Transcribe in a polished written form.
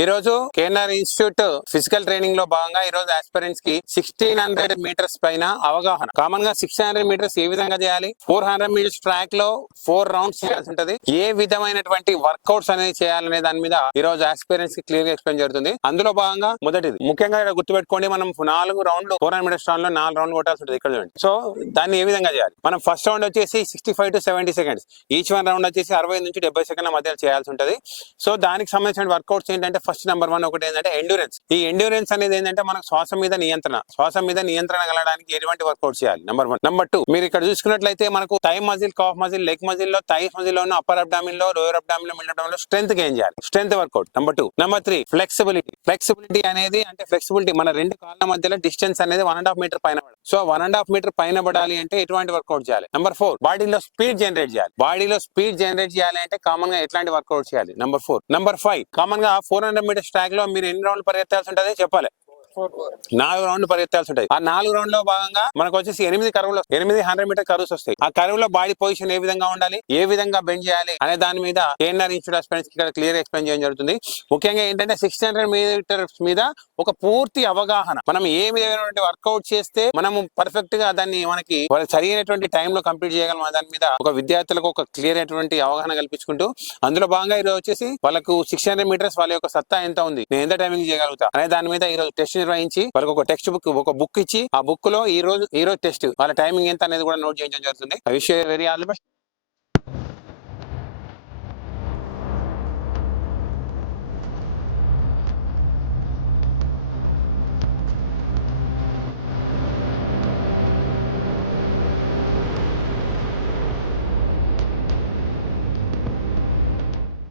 ఈ రోజు KNR institute physical training లో భాగంగా ఈ రోజు ఆస్పిరెంట్స్ కి 1600 మీటర్స్ పైన అవగాహన. కామన్ గా 600 మీటర్స్ ఏ విధంగా చేయాలి, 400 మీటర్స్ ట్రాక్ లో 4 రౌండ్స్ చేయాల్సి ఉంటది, ఏ విధమైనటువంటి వర్కౌట్స్ అనేది చేయాలనే దాని మీద ఈ రోజు ఆస్పిరెంట్స్ కి క్లియర్ గా ఎక్స్ప్లెయిన్ జరుగుతుంది. అందులో భాగంగా మొదటిది ముఖ్యంగా ఇక్కడ గుర్తుపెట్టుకోండి, మనం 4 రౌండ్లు 400 మీటర్స్ రౌండ్ లో 4 రౌండ్ కొట్టాల్సి ఉంటుంది. ఇక్కడ చూడండి. సో దాన్ని ఏ విధంగా చేయాలి, మనం ఫస్ట్ రౌండ్ వచ్చేసి 65 to 70 seconds, each one round వచ్చేసి 60 నుంచి 70 సెకండ్ల మధ్య చేయాల్సి ఉంటది. సో దానికి సంబంధించిన వర్కౌట్స్ ఏంటంటే ఫస్ట్ నెంబర్ 1 ఒకటి ఏంటంటే ఎండ్యూరెన్స్. ఈ ఎండ్యూరెన్స్ అనేది ఏంటంటే మనకు శ్వాస మీద నియంత్రణ కలగడానికి ఎటువంటి వర్కౌట్ చేయాలి నెంబర్ 1. నెంబర్ 2 మీరు ఇక్కడ చూసుకున్నట్లయితే మనకు thigh muscle, calf muscle, leg muscle లో, థై మజిల్ లో, అప్పర్ అబ్డామిన్ లో, లోయర్ అబ్డామిన్ లో, మిడిల్ అబ్డామిన్ లో స్ట్రెంత్ గెయిన్ చేయాలి, strength workout number 2. Number 3 flexibility అనేది అంటే ఫ్లెక్సిబిలిటీ మన రెండు కాళ్ళ మధ్యలో డిస్టెన్స్ అనేది 1.5 మీటర్ పైన పడాలి. సో 1.5 మీటర్ పైన పడాలి అంటే ఎటువంటి వర్కౌట్ చేయాలి. నెంబర్ 4 బాడీలో స్పీడ్ జనరేట్ చేయాలి అంటే కామన్ గా ఎట్లాంటి వర్కౌట్ చేయాలి. నెంబర్ 4. నెంబర్ 5 కామన్ గా 400 మీటర్స్ ట్రాక్ లో మీరు ఎన్ని రౌండ్లు పరిగెత్తాల్సి ఉంటుంది చెప్పాలి. 4 రౌండ్లు పరిగెత్తాల్సి ఉంటుంది. ఆ 4 రౌండ్ లో భాగంగా మనకు వచ్చేసి 800 మీటర్ కర్వ్స్ వస్తాయి. ఆ కర్వ్ లో బాడీ పొజిషన్ ఏ విధంగా ఉండాలి, ఏ విధంగా బెండ్ చేయాలి అనే దాని మీద కేఎన్ఆర్ ఇన్స్టిట్యూట్ ఆఫ్ స్పోర్ట్స్ ఇక్కడ క్లియర్ ఎక్స్ప్లెయిన్ చేయడం జరుగుతుంది. ముఖ్యంగా ఏంటంటే 600 మీటర్స్ మీద ఒక పూర్తి అవగాహన, మనం ఏ విధమైనటువంటి వర్కౌట్ చేస్తే మనము పర్ఫెక్ట్ గా దాన్ని మనకి సరైనటువంటి టైంలో కంప్లీట్ చేయగలం దాని మీద ఒక విద్యార్థులకు ఒక క్లియర్ అయినటువంటి అవగాహన కల్పించుకుంటూ, అందులో భాగంగా ఈరోజు వచ్చేసి వాళ్ళకు 600 మీటర్స్ వాళ్ళ యొక్క సత్తా ఎంత ఉంది, నేను ఎంత టైమింగ్ చేయగలుగుతా అనే దాని మీద ఈ రోజు టెస్ట్ నిర్వహించి వాళ్ళకి ఒక టెక్స్ట్ బుక్, ఒక బుక్ ఇచ్చి ఆ బుక్ లో ఈ రోజు టెస్ట్ వాళ్ళ టైమింగ్ ఎంత అనేది కూడా నోట్ చేయడం జరుగుతుంది. I wish you very all the best.